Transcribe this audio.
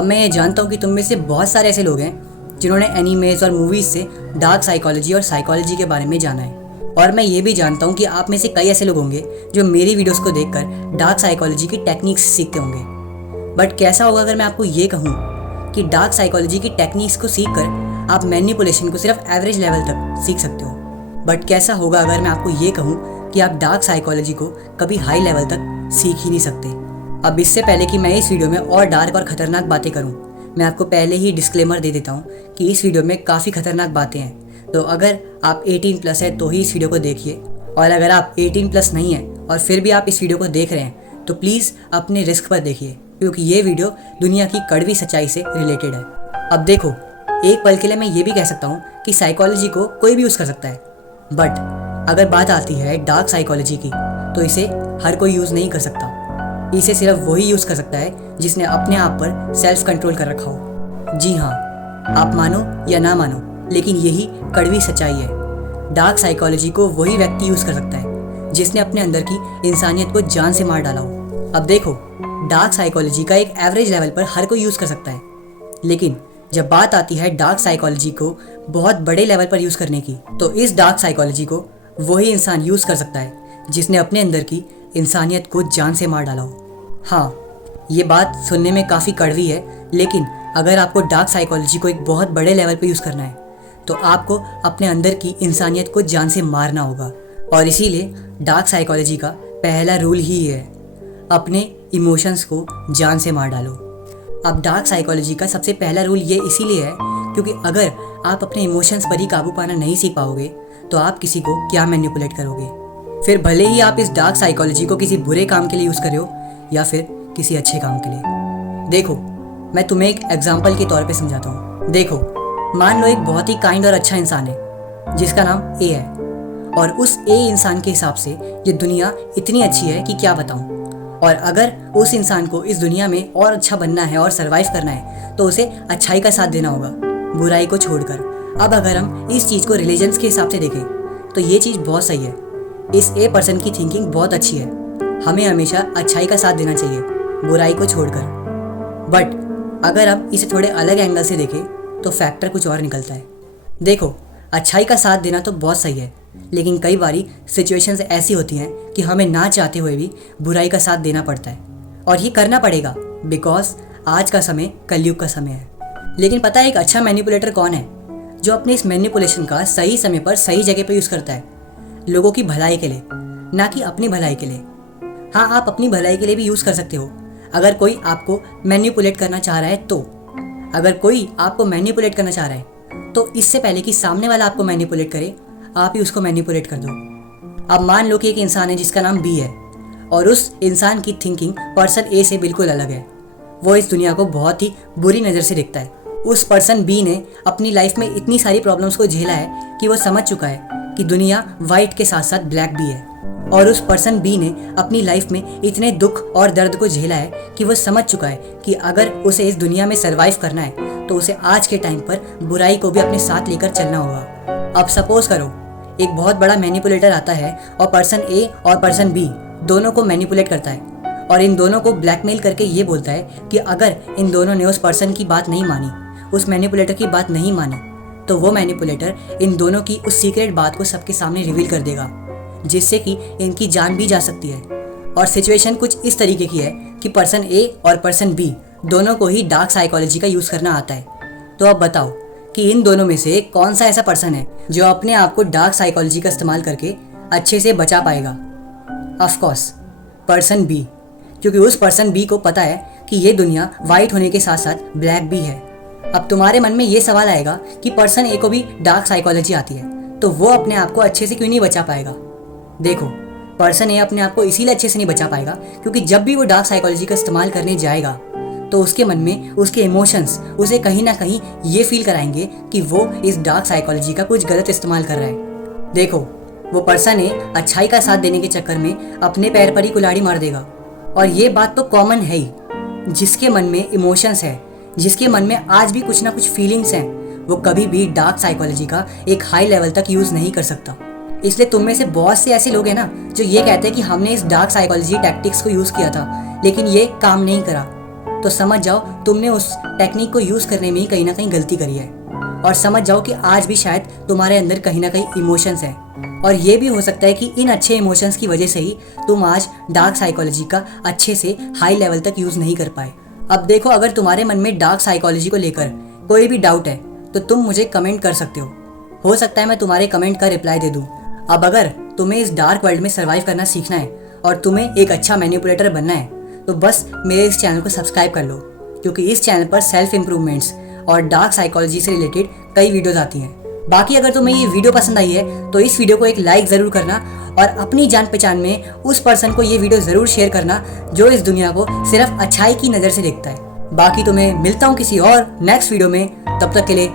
अब मैं ये जानता हूँ कि तुम में से बहुत सारे ऐसे लोग हैं जिन्होंने एनीमेज और मूवीज़ से डार्क साइकोलॉजी और साइकोलॉजी के बारे में जाना है। और मैं ये भी जानता हूँ कि आप में से कई ऐसे लोग होंगे जो मेरी वीडियोस को देखकर डार्क साइकोलॉजी की टेक्निक्स सीखते होंगे। बट कैसा होगा अगर मैं आपको ये कहूँ कि डार्क साइकोलॉजी की टेक्निक्स को सीख कर आप मैनिपुलेशन को सिर्फ एवरेज लेवल तक सीख सकते हो। बट कैसा होगा अगर मैं आपको ये कहूँ कि आप डार्क साइकोलॉजी को कभी हाई लेवल तक सीख ही नहीं सकते। अब इससे पहले कि मैं इस वीडियो में और डार्क और ख़तरनाक बातें करूँ, मैं आपको पहले ही डिस्क्लेमर दे देता हूँ कि इस वीडियो में काफ़ी खतरनाक बातें हैं। तो अगर आप 18+ है तो ही इस वीडियो को देखिए, और अगर आप 18+ नहीं है और फिर भी आप इस वीडियो को देख रहे हैं तो प्लीज़ अपने रिस्क पर देखिए, क्योंकि ये वीडियो दुनिया की कड़वी सच्चाई से रिलेटेड है। अब देखो, एक पल के लिए मैं ये भी कह सकता हूँ कि साइकोलॉजी को कोई भी यूज़ कर सकता है, बट अगर बात आती है डार्क साइकोलॉजी की तो इसे हर कोई यूज़ नहीं कर सकता। इसे सिर्फ वही यूज़ कर सकता है जिसने अपने आप पर सेल्फ कंट्रोल कर रखा हो। जी हाँ, आप मानो या ना मानो, लेकिन यही कड़वी सच्चाई है। डार्क साइकोलॉजी को वही व्यक्ति यूज़ कर सकता है जिसने अपने अंदर की इंसानियत को जान से मार डाला हो। अब देखो, डार्क साइकोलॉजी का एक एवरेज लेवल पर हर कोई यूज़ कर सकता है, लेकिन जब बात आती है डार्क साइकोलॉजी को बहुत बड़े लेवल पर यूज़ करने की, तो इस डार्क साइकोलॉजी को वही इंसान यूज़ कर सकता है जिसने अपने अंदर की इंसानियत को जान से मार डाला हो। हाँ, ये बात सुनने में काफ़ी कड़वी है, लेकिन अगर आपको डार्क साइकोलॉजी को एक बहुत बड़े लेवल पर यूज़ करना है तो आपको अपने अंदर की इंसानियत को जान से मारना होगा। और इसीलिए डार्क साइकोलॉजी का पहला रूल ही है, अपने इमोशंस को जान से मार डालो। अब डार्क साइकोलॉजी का सबसे पहला रूल ये इसीलिए है क्योंकि अगर आप अपने इमोशंस पर ही काबू पाना नहीं सीख पाओगे तो आप किसी को क्या मैनिपुलेट करोगे। फिर भले ही आप इस डार्क साइकोलॉजी को किसी बुरे काम के लिए यूज़ कर रहे हो या फिर किसी अच्छे काम के लिए। देखो, मैं तुम्हें एक एग्जाम्पल के तौर पे समझाता हूँ। देखो, मान लो एक बहुत ही काइंड और अच्छा इंसान है जिसका नाम ए है, और उस ए इंसान के हिसाब से ये दुनिया इतनी अच्छी है कि क्या बताऊँ। और अगर उस इंसान को इस दुनिया में और अच्छा बनना है और सरवाइव करना है तो उसे अच्छाई का साथ देना होगा, बुराई को छोड़कर। अब अगर हम इस चीज़ को रिलीजन्स के हिसाब से देखें तो ये चीज़ बहुत सही है। इस ए पर्सन की थिंकिंग बहुत अच्छी है, हमें हमेशा अच्छाई का साथ देना चाहिए, बुराई को छोड़कर। बट अगर हम इसे थोड़े अलग एंगल से देखें तो फैक्टर कुछ और निकलता है। देखो, अच्छाई का साथ देना तो बहुत सही है, लेकिन कई बारी सिचुएशंस ऐसी होती हैं कि हमें ना चाहते हुए भी बुराई का साथ देना पड़ता है, और ये करना पड़ेगा बिकॉज आज का समय कलयुग का समय है। लेकिन पता है एक अच्छा मैनिपुलेटर कौन है? जो अपने इस मैनिपुलेशन का सही समय पर सही जगह पर यूज़ करता है, लोगों की भलाई के लिए, ना कि अपनी भलाई के लिए। हाँ, आप अपनी भलाई के लिए भी यूज़ कर सकते हो अगर कोई आपको मैनिपुलेट करना चाह रहा है तो। अगर कोई आपको मैनिपुलेट करना चाह रहा है तो इससे पहले कि सामने वाला आपको मैनिपुलेट करे, आप ही उसको मैनिपुलेट कर दो। अब मान लो कि एक इंसान है जिसका नाम बी है, और उस इंसान की थिंकिंग पर्सन ए से बिल्कुल अलग है। वो इस दुनिया को बहुत ही बुरी नज़र से देखता है। उस पर्सन बी ने अपनी लाइफ में इतनी सारी प्रॉब्लम्स को झेला है कि वो समझ चुका है कि दुनिया वाइट के साथ साथ ब्लैक भी है। और उस पर्सन बी ने अपनी लाइफ में इतने दुख और दर्द को झेला है कि वो समझ चुका है कि अगर उसे इस दुनिया में सरवाइव करना है तो उसे आज के टाइम पर बुराई को भी अपने साथ लेकर चलना होगा। अब सपोज करो एक बहुत बड़ा मैनिपुलेटर आता है और पर्सन ए और पर्सन बी दोनों को मैनिपुलेट करता है, और इन दोनों को ब्लैकमेल करके ये बोलता है कि अगर इन दोनों ने उस पर्सन की बात नहीं मानी, उस मैनिपुलेटर की बात नहीं मानी, तो वो मैनिपुलेटर इन दोनों की उस सीक्रेट बात को सबके सामने रिवील कर देगा, जिससे कि इनकी जान भी जा सकती है। और सिचुएशन कुछ इस तरीके की है कि पर्सन ए और पर्सन बी दोनों को ही डार्क साइकोलॉजी का यूज़ करना आता है। तो अब बताओ कि इन दोनों में से कौन सा ऐसा पर्सन है जो अपने आप को डार्क साइकोलॉजी का इस्तेमाल करके अच्छे से बचा पाएगा? ऑफ कोर्स पर्सन बी, क्योंकि उस पर्सन बी को पता है कि ये दुनिया वाइट होने के साथ साथ ब्लैक भी है। अब तुम्हारे मन में ये सवाल आएगा कि पर्सन ए को भी डार्क साइकोलॉजी आती है, तो वो अपने आप को अच्छे से क्यों नहीं बचा पाएगा? देखो, पर्सन ए अपने आप को इसीलिए अच्छे से नहीं बचा पाएगा क्योंकि जब भी वो डार्क साइकोलॉजी का इस्तेमाल करने जाएगा तो उसके मन में उसके इमोशंस उसे कहीं ना कहीं ये फील कराएंगे कि वो इस डार्क साइकोलॉजी का कुछ गलत इस्तेमाल कर रहा है। देखो, वो पर्सन ए अच्छाई का साथ देने के चक्कर में अपने पैर पर ही कुल्हाड़ी मार देगा, और ये बात तो कॉमन है ही। जिसके मन में इमोशंस है, जिसके मन में आज भी कुछ ना कुछ फीलिंग्स हैं, वो कभी भी डार्क साइकोलॉजी का एक हाई लेवल तक यूज़ नहीं कर सकता। इसलिए तुम में से बहुत से ऐसे लोग हैं ना जो ये कहते हैं कि हमने इस डार्क साइकोलॉजी टैक्टिक्स को यूज़ किया था लेकिन ये काम नहीं करा। तो समझ जाओ तुमने उस टेक्निक को यूज़ करने में ही कहीं ना कहीं गलती करी है। और समझ जाओ कि आज भी शायद तुम्हारे अंदर कहीं ना कहीं इमोशंस हैं, और ये भी हो सकता है कि इन अच्छे इमोशंस की वजह से ही तुम आज डार्क साइकोलॉजी का अच्छे से हाई लेवल तक यूज़ नहीं कर पाए। अब देखो, अगर तुम्हारे मन में डार्क साइकोलॉजी को लेकर कोई भी डाउट है तो तुम मुझे कमेंट कर सकते हो सकता है मैं तुम्हारे कमेंट का रिप्लाई दे दूँ। अब अगर तुम्हें इस डार्क वर्ल्ड में सर्वाइव करना सीखना है और तुम्हें एक अच्छा मैनिपुलेटर बनना है तो बस मेरे इस चैनल को सब्सक्राइब कर लो, क्योंकि इस चैनल पर सेल्फ इम्प्रूवमेंट्स और डार्क साइकोलॉजी से रिलेटेड कई वीडियोस आती हैं। बाकी अगर तुम्हें ये वीडियो पसंद आई है तो इस वीडियो को एक लाइक ज़रूर करना और अपनी जान पहचान में उस पर्सन को ये वीडियो ज़रूर शेयर करना जो इस दुनिया को सिर्फ अच्छाई की नज़र से देखता है। बाकी तुम्हें मिलता हूँ किसी और नेक्स्ट वीडियो में, तब तक के लिए